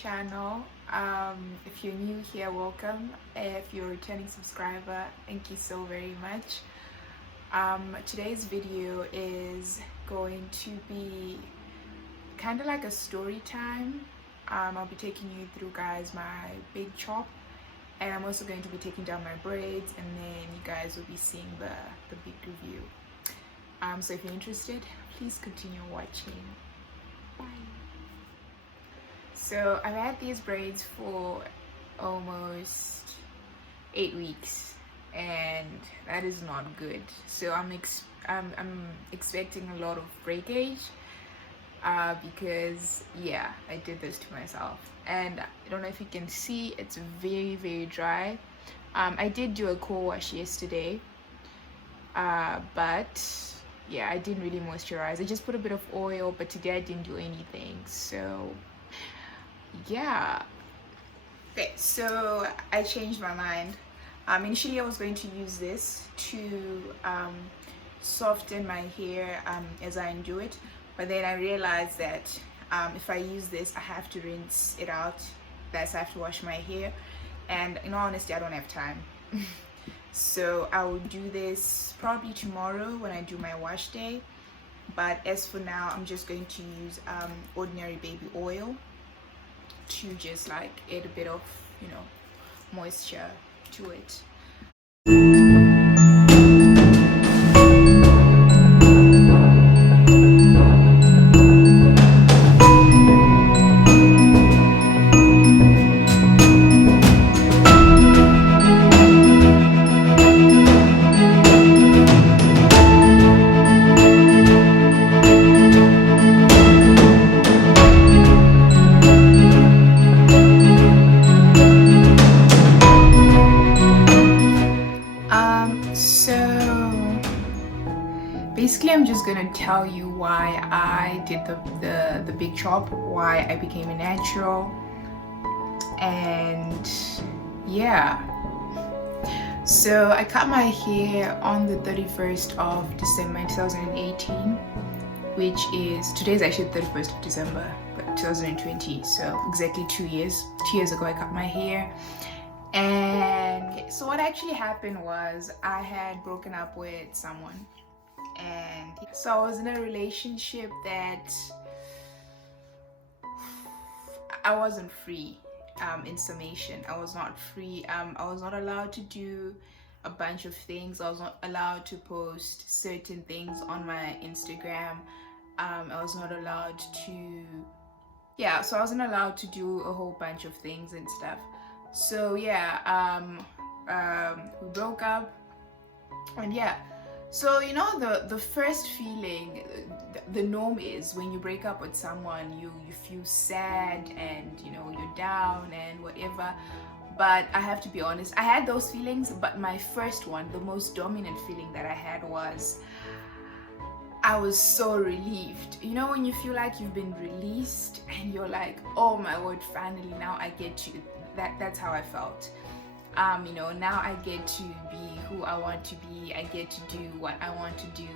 channel. If you're new here, welcome. If you're a returning subscriber, thank you so very much. Today's video is going to be kind of like a story time. I'll be taking you through, guys, my big chop, and I'm also going to be taking down my braids, and then you guys will be seeing the big review. So if you're interested, please continue watching. Bye. So I've had these braids for almost 8 weeks, and that is not good. So I'm expecting a lot of breakage because yeah, I did this to myself, and I don't know if you can see, it's very dry. I did do a co-wash yesterday, but yeah, I didn't really moisturize. I just put a bit of oil, but today I didn't do anything. So yeah. Okay, so I changed my mind. Initially I was going to use this to soften my hair as I do it, but then I realized that if I use this, I have to rinse it out. That's, I have to wash my hair, and in all honesty, I don't have time. So I will do this probably tomorrow when I do my wash day, but as for now, I'm just going to use ordinary baby oil to just like add a bit of, moisture to it. Basically, I'm just gonna tell you why I did the big chop, why I became a natural, and yeah. So I cut my hair on the 31st of December 2018, which is, today is actually the 31st of December, but 2020, so exactly 2 years. 2 years ago I cut my hair. And so what actually happened was I had broken up with someone, and so I was in a relationship that I wasn't free. In summation, I was not free. I was not allowed to do a bunch of things. I was not allowed to post certain things on my Instagram. I was not allowed to, yeah, so I wasn't allowed to do a whole bunch of things and stuff. So yeah, we broke up, and yeah. So the first feeling, the norm is when you break up with someone, you feel sad and you're down and whatever. But I have to be honest, I had those feelings, but my first one, the most dominant feeling that I had was I was so relieved. When you feel like you've been released and you're like, oh my word, finally, now I get to, that's how I felt. Now I get to be who I want to be. I get to do what I want to do.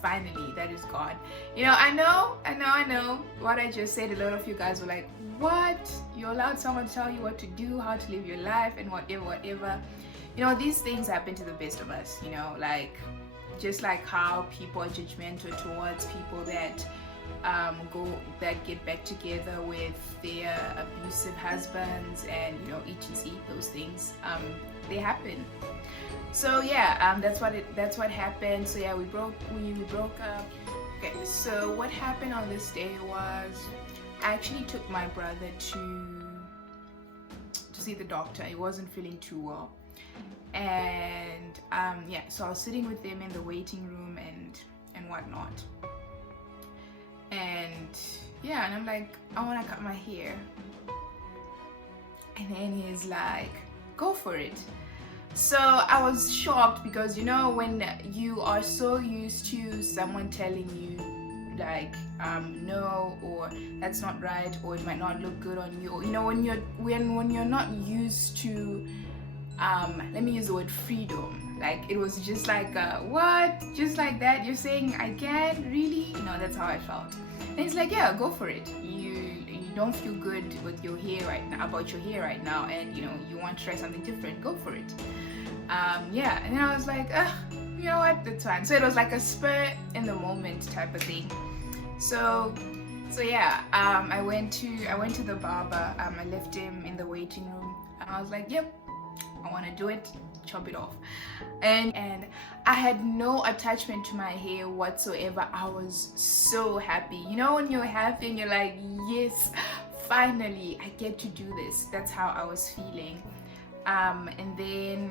Finally, that is God. I know what I just said. A lot of you guys were like, what? You allowed someone to tell you what to do, how to live your life, and whatever. These things happen to the best of us. Just like how people are judgmental towards people that get back together with their abusive husbands, and etc. Those things they happen. So yeah, that's what happened. So yeah, we broke up. Okay, so what happened on this day was I actually took my brother to see the doctor. He wasn't feeling too well, and yeah, so I was sitting with him in the waiting room and whatnot. And yeah, and I'm like, I want to cut my hair, and then he's like, go for it. So I was shocked because when you are so used to someone telling you like no, or that's not right, or it might not look good on you, or when you're not used to let me use the word freedom. Like, it was just like, what? Just like that? You're saying I can't? Really? That's how I felt. And he's like, yeah, go for it. You you don't feel good with your hair right now, about your hair right now, and you know, you want to try something different, go for it. Yeah, and then I was like, you know what, that's fine. So it was like a spur in the moment type of thing. So yeah, I went to the barber. I left him in the waiting room, and I was like, yep, I want to do it, chop it off. And I had no attachment to my hair whatsoever. I was so happy. You know, when you're happy and you're like, yes, finally I get to do this. That's how I was feeling. And then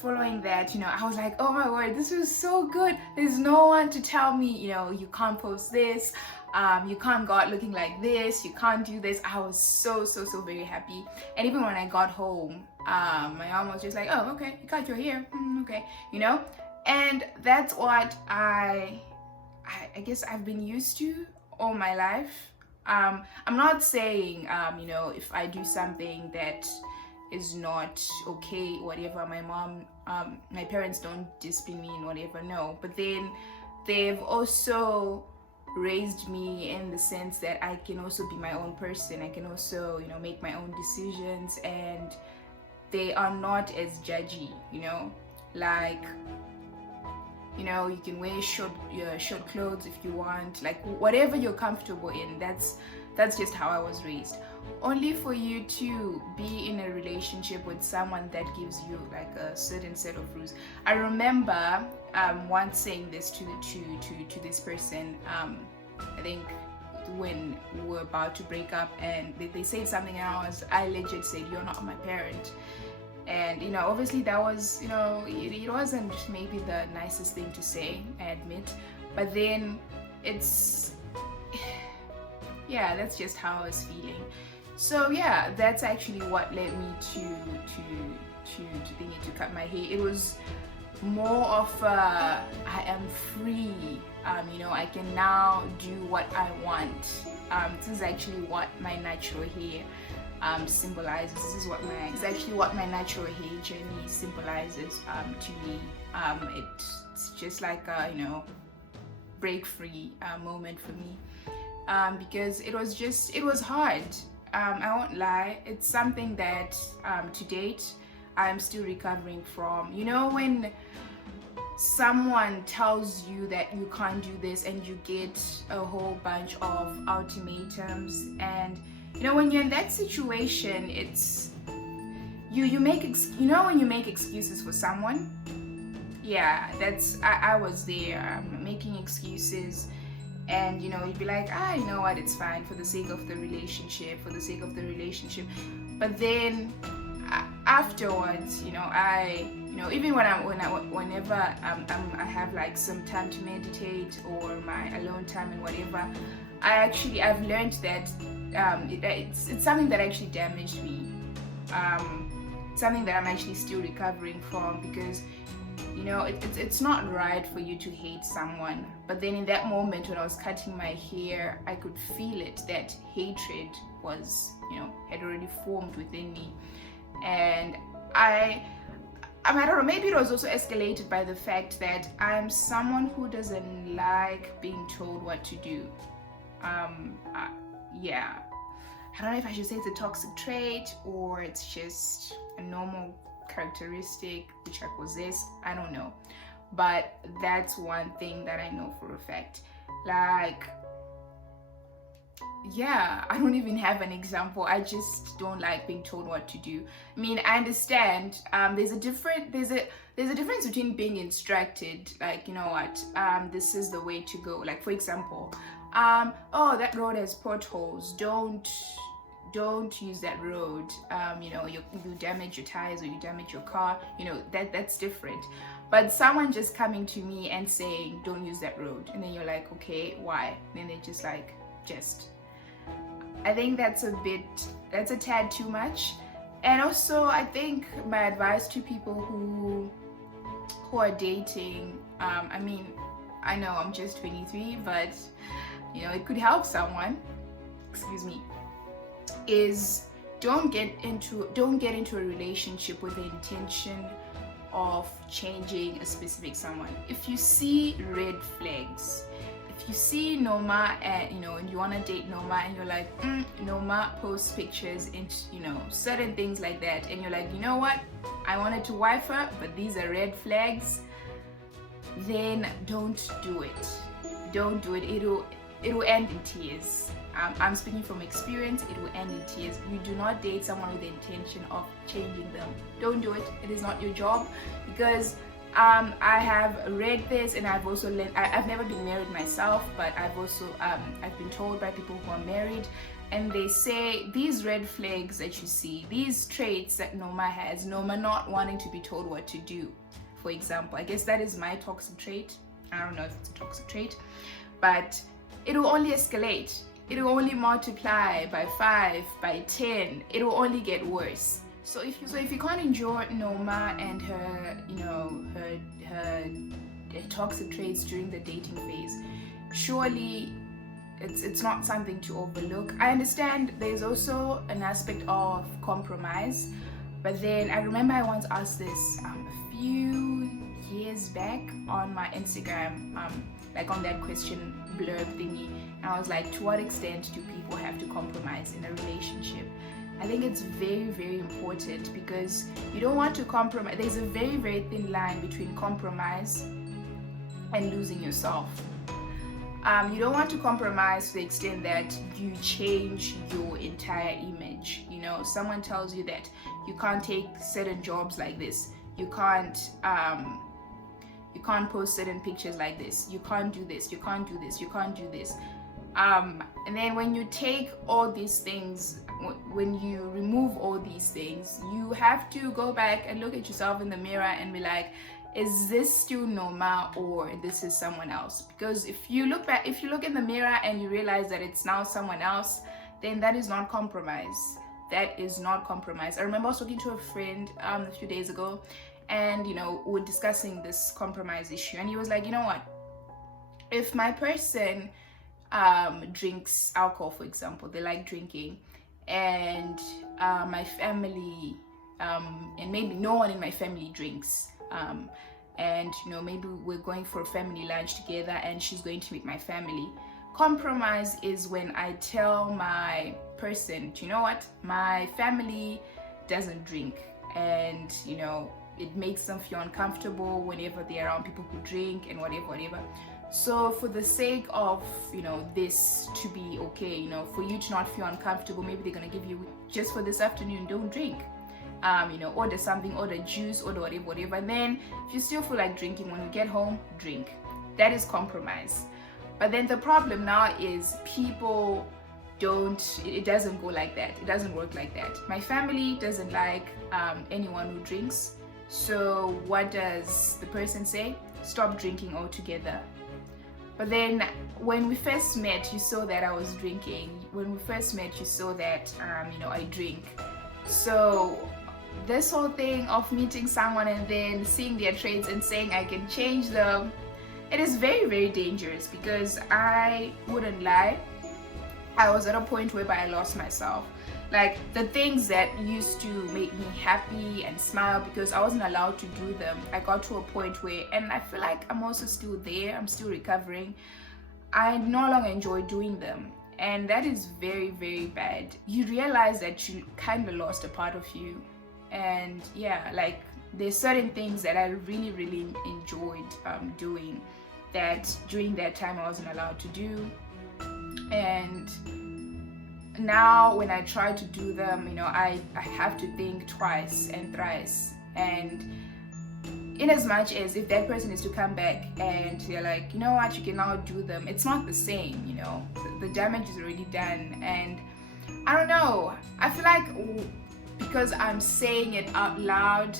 following that, you know, I was like, oh my word, this was so good. There's no one to tell me, you know, you can't post this, you can't go out looking like this, you can't do this. I was so very happy. And even when I got home, my mom was just like, oh, okay, you cut your hair, okay, you know. And that's what I guess I've been used to all my life. I'm not saying, you know, if I do something that is not okay, whatever, my parents don't discipline me and whatever, no. But then they've also raised me in the sense that I can also be my own person. I can also, you know, make my own decisions, and they are not as judgy, you know. Like, you know, you can wear short clothes if you want, like whatever you're comfortable in. That's just how I was raised. Only for you to be in a relationship with someone that gives you like a certain set of rules. I remember once saying this to this person. I think when we were about to break up, and they said something, and I legit said, "You're not my parent." And you know, obviously that was, you know, it wasn't maybe the nicest thing to say, I admit, but then it's, yeah, that's just how I was feeling. So yeah, that's actually what led me to thinking to cut my hair. It was more of a, I am free, you know, I can now do what I want. This is actually what my natural hair symbolizes. This is actually what my natural hair journey symbolizes to me. It's just like a, you know, break free moment for me, because it was hard. I won't lie, it's something that to date I'm still recovering from. You know, when someone tells you that you can't do this and you get a whole bunch of ultimatums, and you know, when you're in that situation, it's you make you know, when you make excuses for someone. Yeah, that's I was there, making excuses. And you know, you'd be like, you know what, it's fine for the sake of the relationship, but then afterwards, you know, even whenever I have like some time to meditate or my alone time and whatever, I've learned that it's something that actually damaged me, something that I'm actually still recovering from, because you know, it's not right for you to hate someone. But then in that moment when I was cutting my hair, I could feel it, that hatred was, you know, had already formed within me. And I don't know, maybe it was also escalated by the fact that I'm someone who doesn't like being told what to do. Yeah, I don't know if I should say it's a toxic trait or it's just a normal characteristic which I possess. I don't know, but that's one thing that I know for a fact. Like, yeah, I don't even have an example. I just don't like being told what to do. I mean, I understand there's a difference between being instructed, like, you know what, this is the way to go. Like, for example, oh, that road has potholes, don't use that road, you know, you damage your tires or you damage your car, you know, that's different. But someone just coming to me and saying, don't use that road, and then you're like, okay, why? And then they're just like, I think that's a tad too much. And also, I think my advice to people who are dating, I mean, I know I'm just 23, but you know, it could help someone, excuse me, is don't get into a relationship with the intention of changing a specific someone. If you see red flags, if if you see Noma and and you want to date Noma and you're like, Noma posts pictures and certain things like that, and you're like, you know what, I wanted to wife her, but these are red flags, then don't do it. Don't do it. It'll end in tears. I'm speaking from experience. It will end in tears. You do not date someone with the intention of changing them. Don't do it. It is not your job, because I have read this, and I've also learned. I've never been married myself, but I've also I've been told by people who are married, and they say these red flags that you see, these traits that Noma has, Noma not wanting to be told what to do, for example. I guess that is my toxic trait. I don't know if it's a toxic trait, but it will only escalate. It will only multiply by 5, by 10. It will only get worse. So if you can't enjoy Noma and her toxic traits during the dating phase, surely it's not something to overlook. I understand there's also an aspect of compromise, but then I remember I once asked this a few years back on my Instagram, like on that question blurb thingy, and I was like, to what extent do people have to compromise in a relationship? I think it's very, very important, because you don't want to compromise. There's a very, very thin line between compromise and losing yourself. You don't want to compromise to the extent that you change your entire image. Someone tells you that you can't take certain jobs like this, you can't post certain pictures like this, you can't do this, you can't do this, you can't do this. And then when you take all these things, when you remove all these things, you have to go back and look at yourself in the mirror and be like, is this still Noma, or this is someone else? Because if you look in the mirror and you realize that it's now someone else, then that is not compromise. That is not compromise. I remember I was talking to a friend a few days ago, and we were discussing this compromise issue, and he was like, you know what, if my person drinks alcohol, for example, they like drinking, and my family and maybe no one in my family drinks, and maybe we're going for a family lunch together and she's going to meet my family. Compromise is when I tell my person, you know what, my family doesn't drink, and it makes them feel uncomfortable whenever they're around people who drink and whatever. So for the sake of this to be okay, for you to not feel uncomfortable, maybe they're gonna give you, just for this afternoon, don't drink. Order something, order juice, order whatever. And then if you still feel like drinking, when you get home, drink. That is compromise. But then the problem now is people it doesn't go like that. It doesn't work like that. My family doesn't like anyone who drinks. So what does the person say? Stop drinking altogether. But then when we first met, you saw that I was drinking. When we first met, you saw that I drink. So this whole thing of meeting someone and then seeing their traits and saying I can change them, it is very, very dangerous, because I wouldn't lie, I was at a point whereby I lost myself. Like, the things that used to make me happy and smile, because I wasn't allowed to do them, I got to a point where, and I feel like I'm also still there, I'm still recovering, I no longer enjoy doing them. And that is very, very bad. You realize that you kind of lost a part of you. And yeah, like, there's certain things that I really, really enjoyed doing that during that time I wasn't allowed to do. And now when I try to do them, I have to think twice and thrice. And in as much as if that person is to come back and they're like, you know what, you can now do them, it's not the same. The damage is already done. And I don't know, I feel like because I'm saying it out loud,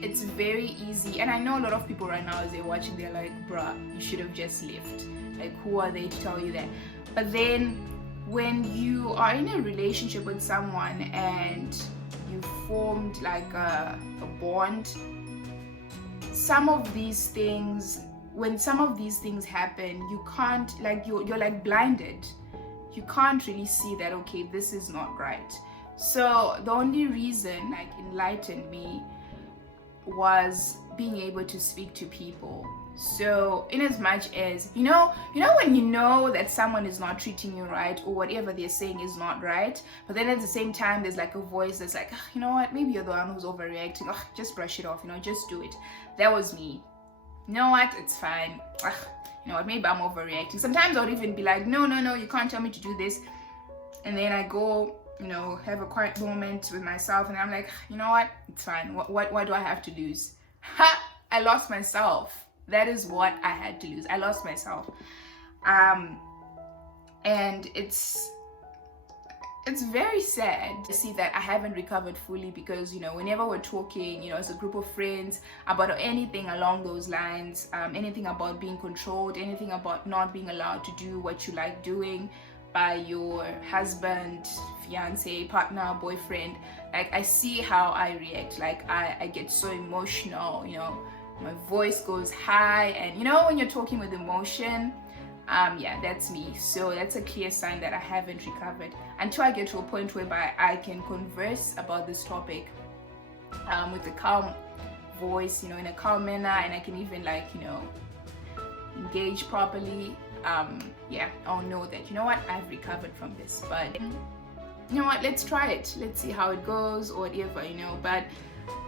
it's very easy. And I know a lot of people right now, as they're watching, they're like, bruh, you should have just left. Like, who are they to tell you that? But then when you are in a relationship with someone and you formed like a bond, some of these things, when some of these things happen, you can't, like, you're like blinded. You can't really see that, okay, this is not right. So the only reason like enlightened me was being able to speak to people So in as much as when you know that someone is not treating you right, or whatever they're saying is not right, but then at the same time there's like a voice that's like, you know what, maybe you're the one who's overreacting, just brush it off, just do it. That was me. You know what, it's fine. You know what, maybe I'm overreacting. Sometimes I would even be like, no, you can't tell me to do this. And then I go, have a quiet moment with myself, and I'm like, you know what, it's fine. What do I have to lose? I lost myself. That is what I had to lose. I lost myself. And it's very sad to see that I haven't recovered fully, because whenever we're talking as a group of friends about anything along those lines, anything about being controlled, anything about not being allowed to do what you like doing by your husband, fiance, partner, boyfriend, like I see how I react. Like I get so emotional, my voice goes high, and when you're talking with emotion, that's me. So that's a clear sign that I haven't recovered until I get to a point whereby I can converse about this topic with a calm voice, in a calm manner, and I can even engage properly. I'll know that I've recovered from this. But let's try it, let's see how it goes, or whatever. But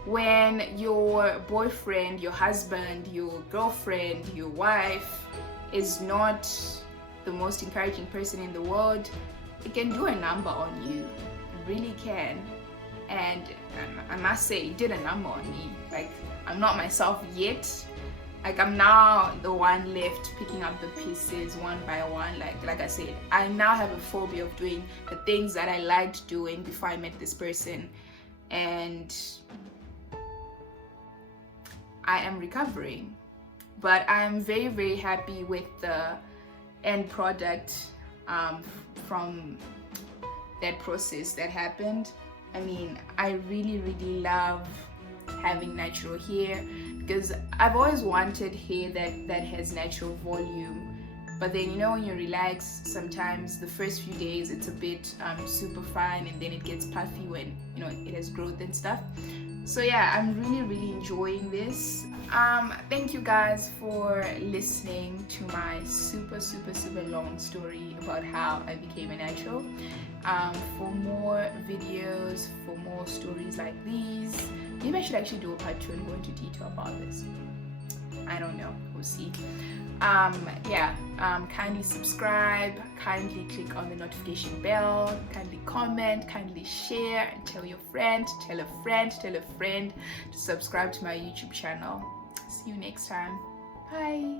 when your boyfriend, your husband, your girlfriend, your wife is not the most encouraging person in the world, it can do a number on you. It really can. And I must say, it did a number on me. Like, I'm not myself yet. Like, I'm now the one left picking up the pieces one by one. Like I said, I now have a phobia of doing the things that I liked doing before I met this person. And I am recovering. But I am very, very happy with the end product from that process that happened. I mean, I really, really love having natural hair, because I've always wanted hair that has natural volume. But then when you relax, sometimes the first few days it's a bit super fine, and then it gets puffy when it has growth and stuff. So yeah, I'm really, really enjoying this. Thank you guys for listening to my super, super, super long story about how I became a natural. For more videos, for more stories like these, maybe I should actually do a part 2 and go into detail about this. I don't know, we'll see. Kindly subscribe, kindly click on the notification bell, kindly comment, kindly share, and tell your friend, tell a friend, tell a friend to subscribe to my YouTube channel. See you next time. Bye.